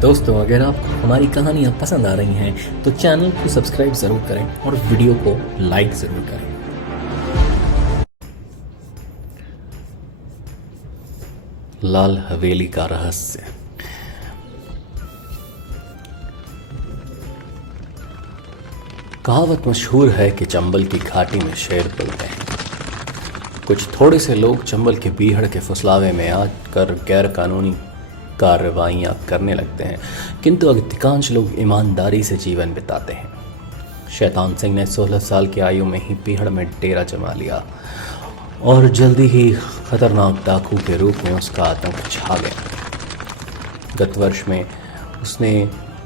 दोस्तों, अगर आपको हमारी कहानियाँ पसंद आ रही हैं तो चैनल को सब्सक्राइब ज़रूर करें और वीडियो को लाइक ज़रूर करें। लाल हवेली का रहस्य। कहावत मशहूर है कि चंबल की घाटी में शेर पलते हैं। कुछ थोड़े से लोग चंबल के बीहड़ के फुसलावे में आकर गैर कानूनी कार्रवाइयाँ करने लगते हैं, किंतु अधिकांश लोग ईमानदारी से जीवन बिताते हैं। शैतान सिंह ने 16 साल की आयु में ही बीहड़ में डेरा जमा लिया और जल्दी ही खतरनाक डाकू के रूप में उसका आतंक छा गया। गत वर्ष में उसने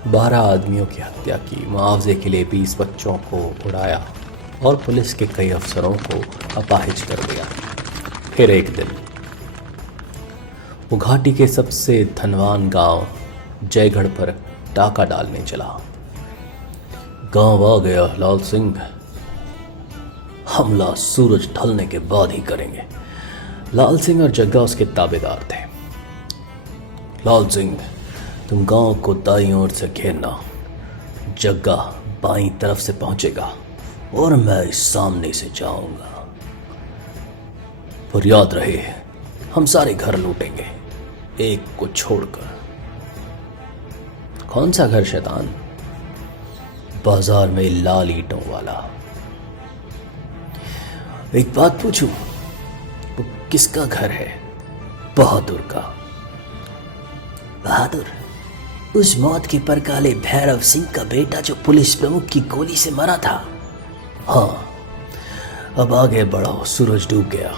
12 आदमियों की हत्या की, मुआवजे के लिए 20 बच्चों को उड़ाया और पुलिस के कई अफसरों को अपाहिज कर दिया। फिर एक दिन वो घाटी के सबसे धनवान गांव जयगढ़ पर डाका डालने चला। गांव आ गया लाल सिंह, हमला सूरज ढलने के बाद ही करेंगे। लाल सिंह और जग्गा उसके ताबेदार थे। लाल सिंह, तुम गांव को दाईं ओर से घेरना, जग्गा बाईं तरफ से पहुंचेगा और मैं इस सामने से जाऊंगा। पर याद रहे, हम सारे घर लूटेंगे, एक को छोड़कर। कौन सा घर शैतान? बाजार में लाल ईंटों वाला। एक बात पूछूं, वो किसका घर है? बहादुर का। बहादुर? उस मौत के परकाले भैरव सिंह का बेटा जो पुलिस प्रमुख की गोली से मरा था? हाँ, अब आगे बढ़ो, सूरज डूब गया।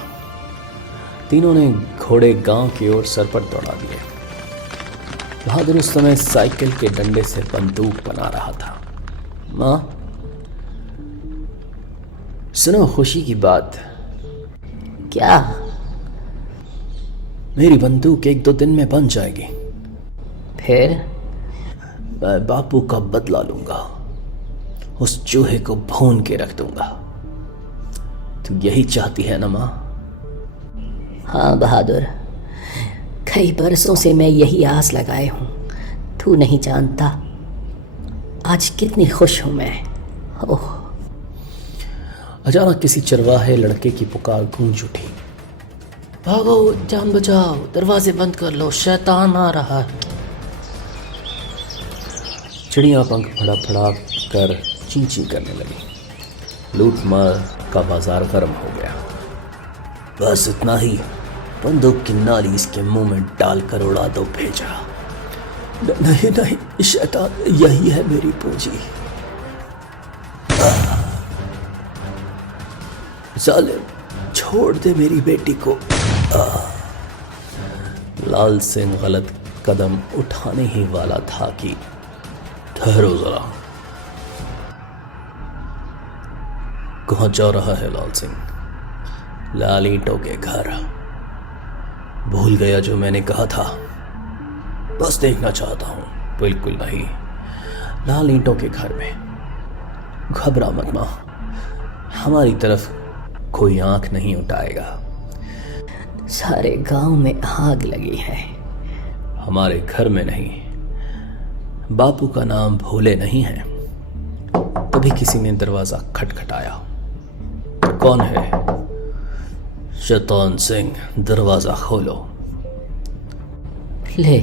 तीनों ने घोड़े गांव की ओर सर पर दौड़ा दिए। बहादुर उस समय साइकिल के डंडे से बंदूक बना रहा था। मां, सुनो खुशी की बात। क्या? मेरी बंदूक 1-2 दिन में बन जाएगी। फिर? मैं बापू का बदला लूंगा, उस चूहे को भून के रख दूंगा। तू यही चाहती है ना मां? हाँ बहादुर, कई बरसों से मैं यही आस लगाए हूं। तू नहीं जानता आज कितनी खुश हूं मैं। ओह। अचानक किसी चरवाहे लड़के की पुकार गूंज उठी। भागो, जान बचाओ, दरवाजे बंद कर लो, शैतान आ रहा है। चिड़िया पंख फड़ा कर चींची करने लगी। लूट मार का बाजार गर्म हो गया। बस इतना ही, बंदूक की नाली इसके मुंह में डालकर उड़ा दो भेजा। नहीं नहीं शैतान, यही है मेरी पूंजी। जालिम, छोड़ दे मेरी बेटी को। लाल सिंह गलत कदम उठाने ही वाला था कि ठहरो जरा। कहां जा रहा है लाल सिंह? लाल ईंटों के घर। भूल गया जो मैंने कहा था? बस देखना चाहता हूं। बिल्कुल नहीं, लाल ईंटों के घर में। घबरा मत मां, हमारी तरफ कोई आंख नहीं उठाएगा। सारे गांव में आग लगी है। हमारे घर में नहीं। बापू का नाम भूले नहीं है। तभी किसी ने दरवाजा खटखटाया। कौन है? शैतान सिंह, दरवाजा खोलो। ले,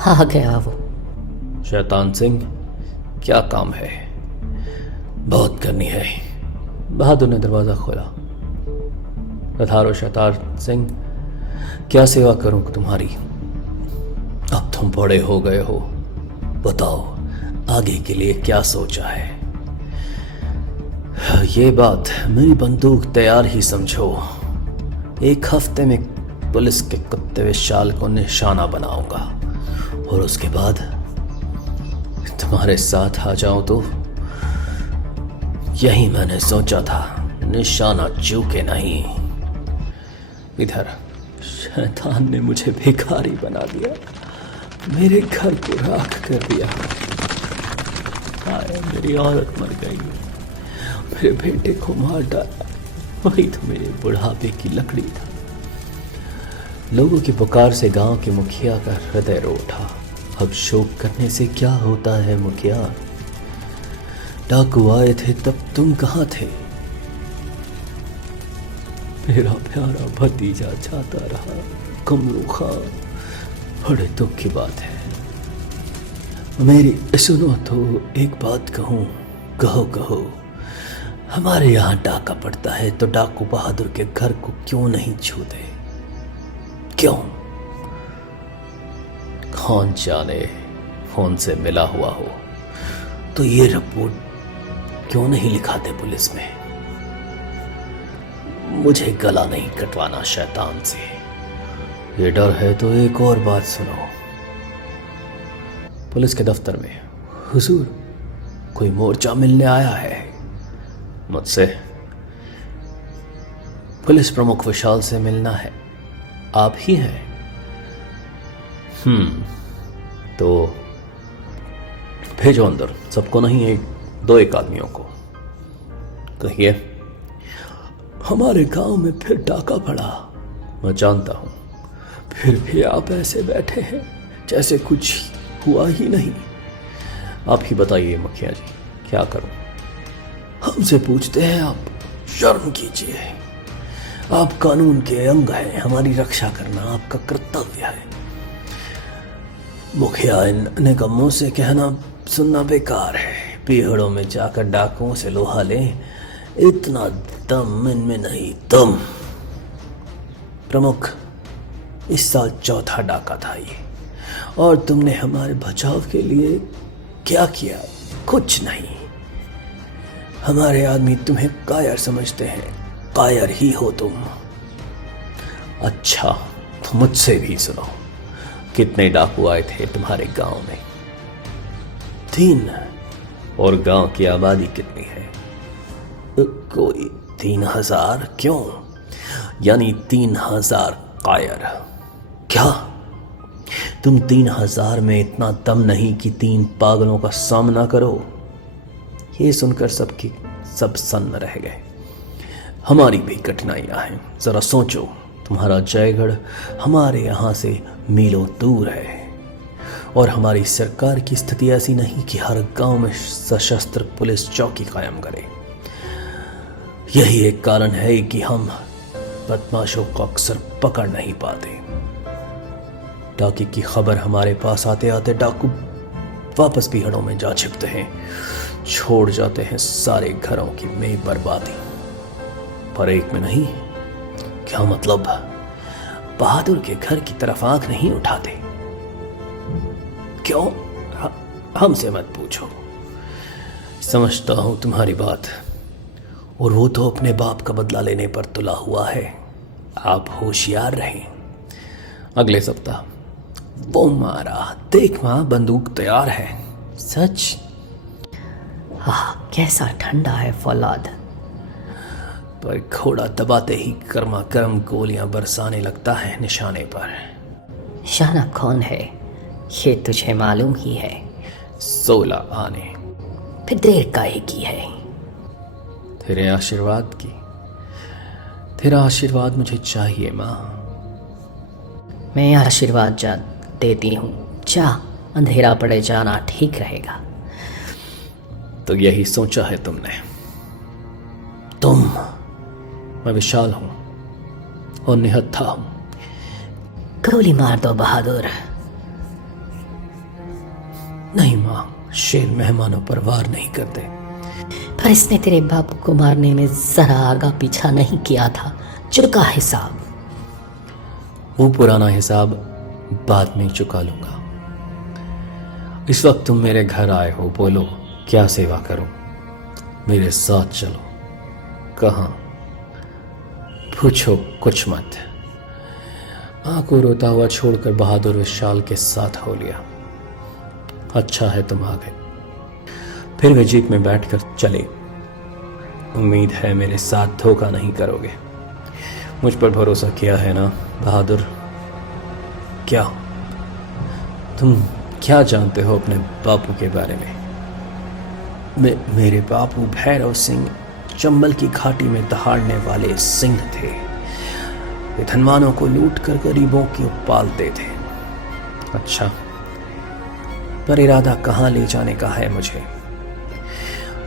आ गया वो। शैतान सिंह, क्या काम है? बहुत करनी है। बहादुर ने दरवाजा खोला। पधारो शैतान सिंह, क्या सेवा करूं तुम्हारी? अब तुम बड़े हो गए हो, बताओ आगे के लिए क्या सोचा है? ये बात, मेरी बंदूक तैयार ही समझो। 1 हफ्ते में पुलिस के कुत्ते विशाल को निशाना बनाऊंगा और उसके बाद तुम्हारे साथ आ जाऊं तो? यही मैंने सोचा था, निशाना चूके नहीं। इधर शैतान ने मुझे भिखारी बना दिया, मेरे घर को राख कर दिया। हाय, मेरी औरत मर गई, मेरे बेटे को मार डाला, वही तो मेरे बुढ़ापे की लकड़ी था। लोगों की पुकार से गांव के मुखिया का हृदय रो उठा। अब शोक करने से क्या होता है मुखिया? डाकू आए थे तब तुम कहाँ थे? मेरा प्यारा भतीजा जाता रहा कमरू खां। बड़े दुख की बात है। मेरी सुनो तो एक बात कहूँ। कहो कहो। हमारे यहाँ डाका पड़ता है तो डाकू बहादुर के घर को क्यों नहीं छूते? क्यों? कौन जाने फोन से मिला हुआ हो तो ये रिपोर्ट क्यों नहीं लिखाते पुलिस में? मुझे गला नहीं कटवाना शैतान से। ये डर है तो एक और बात सुनो। पुलिस के दफ्तर में हुजूर कोई मोर्चा मिलने आया है मुझसे। पुलिस प्रमुख विशाल से मिलना है। आप ही हैं? तो भेजो अंदर। सबको नहीं, एक आदमियों को। कहिए। हमारे गांव में फिर डाका पड़ा। मैं जानता हूं, फिर भी आप ऐसे बैठे हैं जैसे कुछ हुआ ही नहीं। आप ही बताइए मुखिया जी, क्या करूं? हमसे पूछते हैं आप? शर्म कीजिए। आप कानून के अंग हैं। हमारी रक्षा करना आपका कर्तव्य है। मुखिया इन निकम्मों से कहना सुनना बेकार है। पीहड़ों में जाकर डाकुओं से लोहा लें, इतना दम इनमें नहीं। तुम प्रमुख, इस साल चौथा डाका था ये, और तुमने हमारे बचाव के लिए क्या किया? कुछ नहीं। हमारे आदमी तुम्हें कायर समझते हैं। कायर ही हो तुम। अच्छा, तो मुझसे भी सुनो। कितने डाकू आए थे तुम्हारे गांव में? 3। और गांव की आबादी कितनी है? कोई 3000। क्यों? यानी 3000 कायर। क्या तुम 3000 में इतना दम नहीं कि 3 पागलों का सामना करो? ये सुनकर सब सन्न रह गए। हमारी भी कठिनाइयां हैं। जरा सोचो, तुम्हारा जयगढ़ हमारे यहां से मीलों दूर है, और हमारी सरकार की स्थिति ऐसी नहीं कि हर गांव में सशस्त्र पुलिस चौकी कायम करे। यही एक कारण है कि हम बदमाशों को अक्सर पकड़ नहीं पाते। डाके की खबर हमारे पास आते आते डाकू वापस पीहड़ों में जा छिपते हैं, छोड़ जाते हैं सारे घरों की में बर्बादी, पर एक में नहीं। क्या मतलब? बहादुर के घर की तरफ आंख नहीं उठाते? क्यों? हमसे मत पूछो। समझता हूं तुम्हारी बात, और वो तो अपने बाप का बदला लेने पर तुला हुआ है। आप होशियार रहें। अगले सप्ताह वो मारा, देख मां, बंदूक तैयार है। सच? कैसा ठंडा है फौलाद। पर घोड़ा दबाते ही गर्मा गर्म गोलियां बरसाने लगता है निशाने पर। शाना कौन है ये तुझे मालूम ही है। 16 आने। फिर देर काहे की है? तेरे आशीर्वाद की। तेरा आशीर्वाद मुझे चाहिए माँ। मैं आशीर्वाद देती हूँ। जा, अंधेरा पड़े जाना ठीक रहेगा। तो यही सोचा है तुमने? तुम? मैं विशाल हूं और निहत्था हूं। गोली मार दो बहादुर। नहीं मां, शेर मेहमानों पर वार नहीं करते। पर इसने तेरे बाप को मारने में जरा आगा पीछा नहीं किया था। चुका हिसाब। वो पुराना हिसाब बाद में चुका लूंगा। इस वक्त तुम मेरे घर आए हो, बोलो क्या सेवा करूं? मेरे साथ चलो। कहां? पूछो कुछ मत। मां को रोता हुआ छोड़कर बहादुर विशाल के साथ हो लिया। अच्छा है तुम आ गए। फिर वे जीप में बैठकर चले। उम्मीद है मेरे साथ धोखा नहीं करोगे। मुझ पर भरोसा किया है ना बहादुर? क्या तुम क्या जानते हो अपने बापू के बारे में? मेरे बापू भैरव सिंह चंबल की घाटी में दहाड़ने वाले सिंह थे। वे धनवानों को लूट कर गरीबों की पालते थे। अच्छा, पर इरादा कहाँ ले जाने का है मुझे।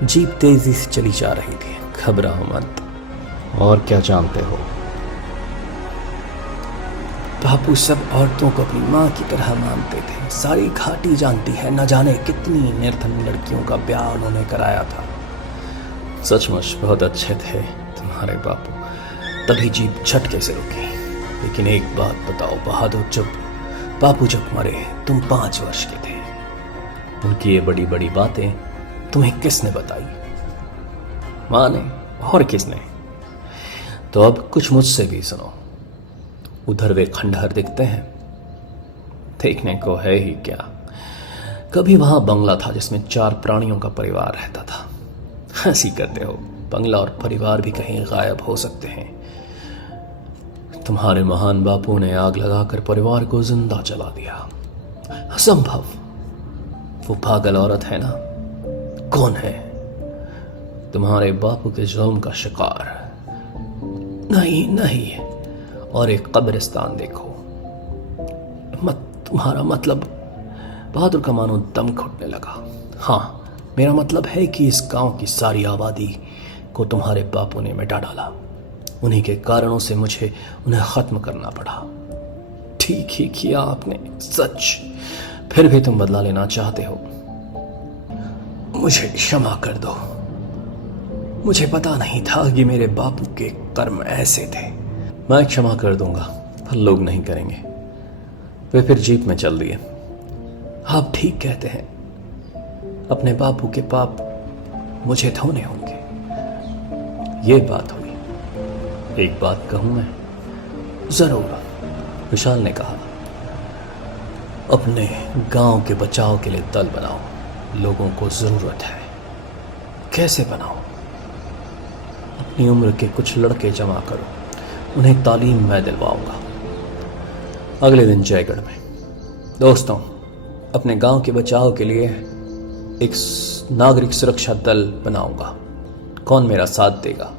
जीप तेजी से चली जा रही थी। घबराओ मत। और क्या जानते हो, बापू सब औरतों को अपनी माँ की तरह मानते थे। सारी घाटी जानती है, न जाने कितनी निर्धन लड़कियों का ब्याह उन्होंने कराया था। सचमुच बहुत अच्छे थे तुम्हारे बापू। तभी जीप झटके से रुकी। लेकिन एक बात बताओ बहादुर, बापू जब मरे तुम 5 वर्ष के थे। उनकी ये बड़ी बड़ी बातें तुम्हें किसने बताई? माँ ने। और किसने? तो अब कुछ मुझसे भी सुनो। उधर वे खंडहर दिखते हैं, देखने को है ही क्या। कभी वहां बंगला था जिसमें 4 प्राणियों का परिवार रहता था। हंसी करते हो, बंगला और परिवार भी कहीं गायब हो सकते हैं। तुम्हारे महान बापू ने आग लगाकर परिवार को जिंदा जला दिया। असंभव। वो पागल औरत है ना? कौन है? तुम्हारे बापू के जुल्म का शिकार। नहीं नहीं, और एक कब्रिस्तान देखो। तुम्हारा मतलब? बहादुर का मानो दम घुटने लगा। हाँ, मेरा मतलब है कि इस गांव की सारी आबादी को तुम्हारे बापू ने मिटा डाला। उन्हीं के कारणों से मुझे उन्हें खत्म करना पड़ा। ठीक ही किया आपने, सच। फिर भी तुम बदला लेना चाहते हो। मुझे क्षमा कर दो। मुझे पता नहीं था कि मेरे बापू के कर्म ऐसे थे। मैं क्षमा कर दूंगा, पर लोग नहीं करेंगे। वे फिर जीप में चल दिए। आप ठीक कहते हैं, अपने बापू के पाप मुझे धोने होंगे। ये बात हुई। एक बात कहूं मैं? जरूर, विशाल ने कहा। अपने गांव के बचाव के लिए दल बनाओ। लोगों को जरूरत है। कैसे बनाओ? अपनी उम्र के कुछ लड़के जमा करो, उन्हें तालीम मैं दिलवाऊंगा। अगले दिन जयगढ़ में। दोस्तों, अपने गांव के बचाव के लिए एक नागरिक सुरक्षा दल बनाऊंगा। कौन मेरा साथ देगा?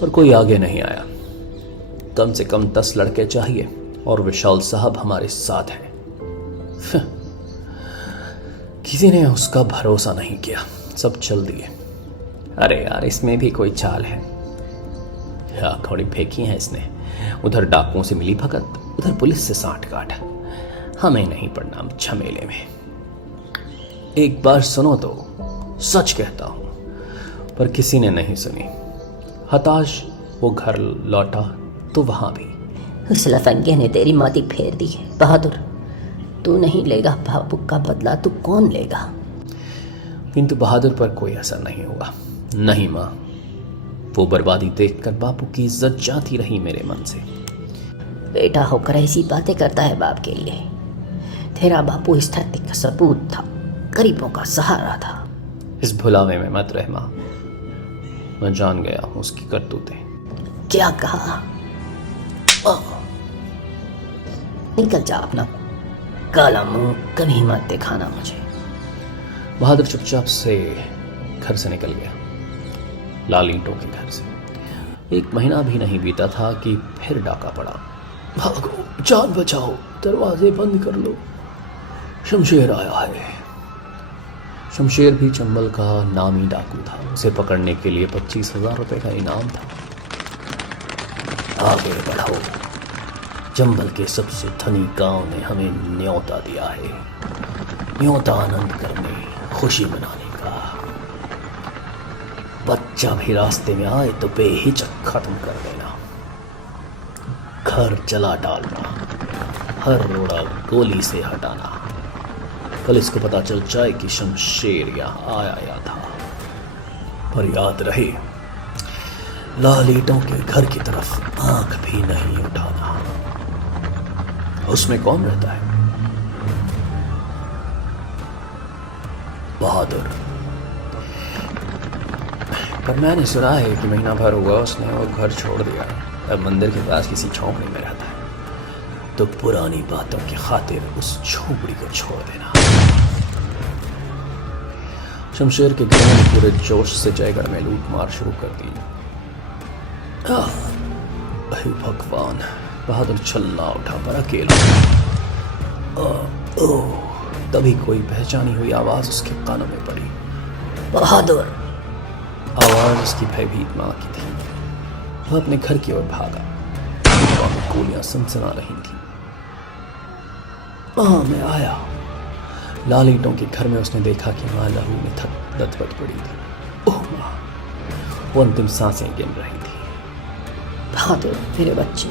पर कोई आगे नहीं आया। कम से कम 10 लड़के चाहिए, और विशाल साहब हमारे साथ हैं। किसी ने उसका भरोसा नहीं किया, सब चल दिए। अरे यार, इसमें भी कोई चाल है। खड़ी फेंकी है इसने। उधर डाकुओं से मिली भगत, उधर पुलिस से सांठ-गांठ। हमें नहीं पड़ना झमेले में। एक बार सुनो तो, सच कहता हूं। पर किसी ने नहीं सुनी। हताश वो घर लौटा तो वहां भी उस लफंगे ने तेरी माटी फेर दी है। बहादुर, तू नहीं लेगा बापू का बदला, तू कौन लेगा? किंतु बहादुर पर कोई असर नहीं हुआ। नहीं माँ, वो बर्बादी देखकर बापू की इज्जत जाती रही मेरे मन से। बेटा होकर ऐसी बातें करता है बाप के लिए। तेरा बापू इस धरती का सपूत था, गरीबों का सहारा था। इस भुलावे में मत रह माँ। मैं जान गया हूं उसकी करतूतें। क्या कहा? निकल जा अपना काला मुंह, कभी मत दिखाना मुझे। बहादुर चुपचाप से घर से निकल गया, लाल ईंटों के घर से। 1 महीना भी नहीं बीता था कि फिर डाका पड़ा। भागो, जान बचाओ, दरवाजे बंद कर लो, शमशेर आया है। शमशेर भी चंबल का नामी डाकू था। उसे पकड़ने के लिए 25,000 रुपए का इनाम था। आगे बढ़ो, चंबल के सबसे धनी गांव ने हमें न्योता दिया है। न्योता आनंद करने, खुशी मनाने का। बच्चा भी रास्ते में आए तो बेहिचक खत्म कर देना। घर जला डालना, हर रोड़ा गोली से हटाना। पुलिस को पता चल जाए कि शमशेर यहाँ आया था। पर याद रहे, लाल ईंटों के घर की तरफ आंख भी नहीं उठाना। उसमें कौन रहता है? बहादुर। पर मैंने सुना है कि महीना भर हुआ उसने वो घर छोड़ दिया। अब मंदिर के पास किसी झोंपड़ी में रहता है। तो पुरानी बातों की खातिर उस झोपड़ी को छोड़ देना। शमशेर के घरों ने पूरे जोश से जयगढ़ में लूट मार शुरू कर दी। हे भगवान, बहादुर चलना उठा पर अकेला। तभी कोई पहचानी हुई आवाज उसके कानों में पड़ी। बहादुर। आवाज उसकी भयभीत माँ की थी। वह अपने घर की ओर भागा। हवा में गोलियां सनसना रही थी। माँ, मैं आया। लाल ईंटों के घर में उसने देखा कि माँ लहू में लथपथ पड़ी थी। ओह माँ! वो अंतिम सांसें गिन रही थी। बहादुर, मेरे बच्चे,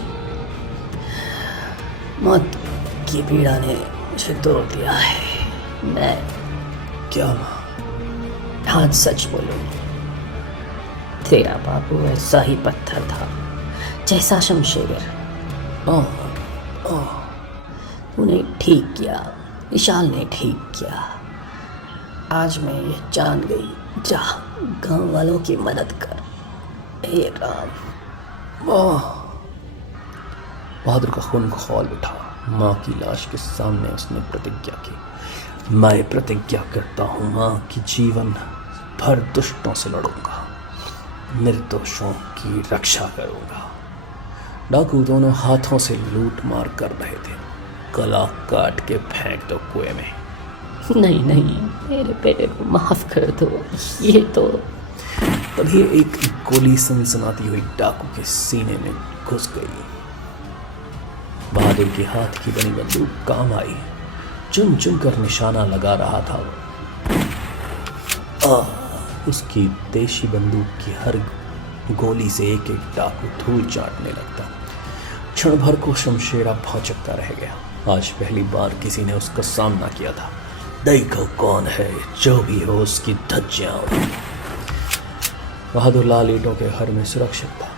मौत की पीड़ा ने मुझे तोड़ दिया है। मैं क्या माँ? आज सच बोलूं, तेरा बाबू ऐसा ही पत्थर था जैसा शमशेर। तूने ठीक किया, विशाल ने ठीक किया। आज मैं ये जान गई, जा गांव वालों की मदद कर। हे राम। बहादुर का खून खौल उठा। माँ की लाश के सामने उसने प्रतिज्ञा की, मैं प्रतिज्ञा करता हूँ माँ कि जीवन भर दुष्टों से लड़ूंगा, निर्दोषों की रक्षा करूंगा। डाकू दोनों हाथों से लूट मार कर रहे थे। गला काट के फेंक दो कुएं में। नहीं नहीं, मेरे बेटे को माफ कर दो। ये तो तभी एक गोली सनसनाती हुई डाकू के सीने में घुस गई। बहादुर के हाथ की बनी बंदूक काम आई। चुन चुन कर निशाना लगा रहा था वो। उसकी देशी बंदूक की हर गोली से एक एक डाकू धूल चाटने लगता। क्षण भर को शमशेरा भौचक्का रह गया। आज पहली बार किसी ने उसका सामना किया था। देखो कौन है, जो भी हो उसकी धज्जियां उड़ा। बहादुर लाल ईंटों के घर में सुरक्षित था।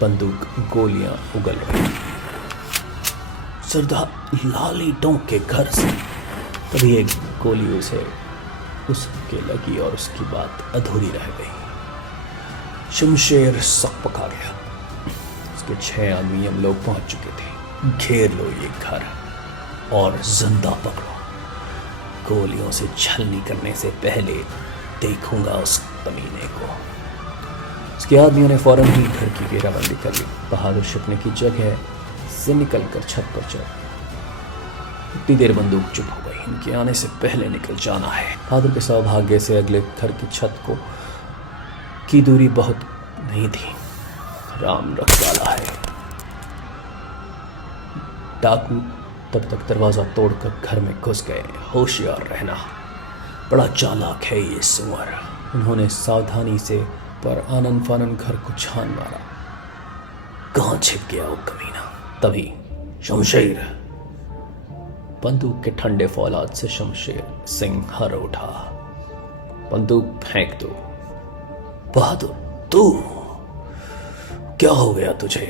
बंदूक गोलियां उगल रही। सरदार, लाल ईंटों के घर से तभी एक गोली उसे उसके लगी और उसकी बात अधूरी रह गई। शमशेर सक पका गया। उसके 6 आदमी हम लोग पहुंच चुके थे। घेर लो ये घर और जिंदा पकड़ो। गोलियों से छलनी करने से पहले देखूंगा उस कमीने को। उसके आदमियों ने फौरन ही घर की घेराबंदी कर ली। बहादुर छिपने की जगह से निकलकर छत पर चढ़। इतनी देर बंदूक चुप हो गई। इनके आने से पहले निकल जाना है। बहादुर के सौभाग्य से अगले घर की छत की दूरी बहुत नहीं थी। राम रख डाला है। डाकू तब तक दरवाजा तोड़कर घर में घुस गए। होशियार रहना, बड़ा चालाक है ये सुअर। उन्होंने सावधानी से पर आनन फानन घर को छान मारा। कहाँ छिप गया वो कमीना? तभी शमशेर। बंदूक के ठंडे फौलाद से शमशेर सिंह हर उठा। बंदूक फेंक दो। बहादुर, तू क्या हो गया तुझे?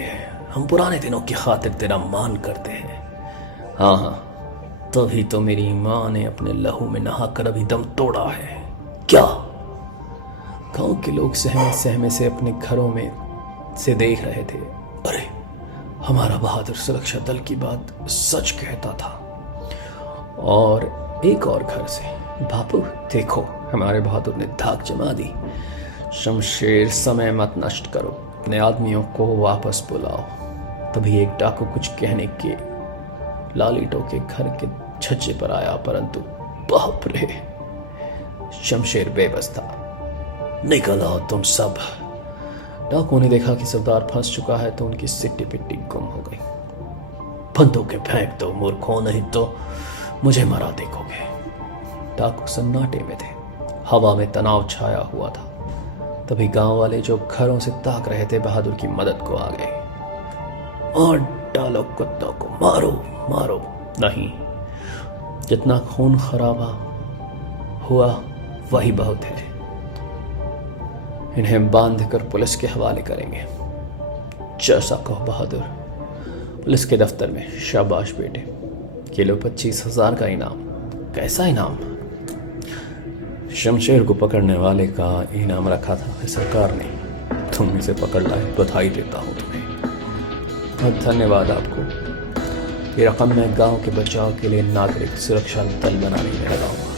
हम पुराने दिनों की खातिर तेरा मान करते हैं। हाँ, तभी तो मेरी माँ ने अपने लहू में नहाकर अभी दम तोड़ा है। क्या? गांव के लोग सहमे सहमे से अपने घरों में से देख रहे थे। अरे, हमारा बहादुर सुरक्षा दल की बात सच कहता था। और एक और घर से, बापू देखो, हमारे बहादुर ने धाक जमा दी। शमशेर, समय मत नष्ट करो, अपने आदमियों को वापस बुलाओ। तभी एक डाकू कुछ कहने के लाल ईंटों के घर के छज्जे पर आया, परंतु बाप रे, शमशेर बेबस था। निकल आओ तुम सब। डाकुओं ने देखा कि सरदार फंस चुका है तो उनकी सिट्टी पिट्टी गुम हो गई। बंदूकें फेंक दो मूर्खों, नहीं तो मुझे मरा देखोगे। डाकू सन्नाटे में थे। हवा में तनाव छाया हुआ था। तभी गांव वाले जो घरों से ताक रहे थे बहादुर की मदद को आ गए। और डालो कुत्तों को, मारो मारो। नहीं, जितना खून खराबा हुआ वही बहुत है। इन्हें बांधकर पुलिस के हवाले करेंगे। जैसा कहो बहादुर। पुलिस के दफ्तर में। शाबाश बेटे, किलो 25,000 का इनाम। कैसा इनाम? शमशेर को पकड़ने वाले का इनाम रखा था सरकार ने। तुम इसे पकड़ लाए, बधाई देता हूँ तुम्हें। बहुत धन्यवाद आपको। ये रकम मैं गांव के बचाव के लिए नागरिक सुरक्षा दल बनाने में लगाऊंगा।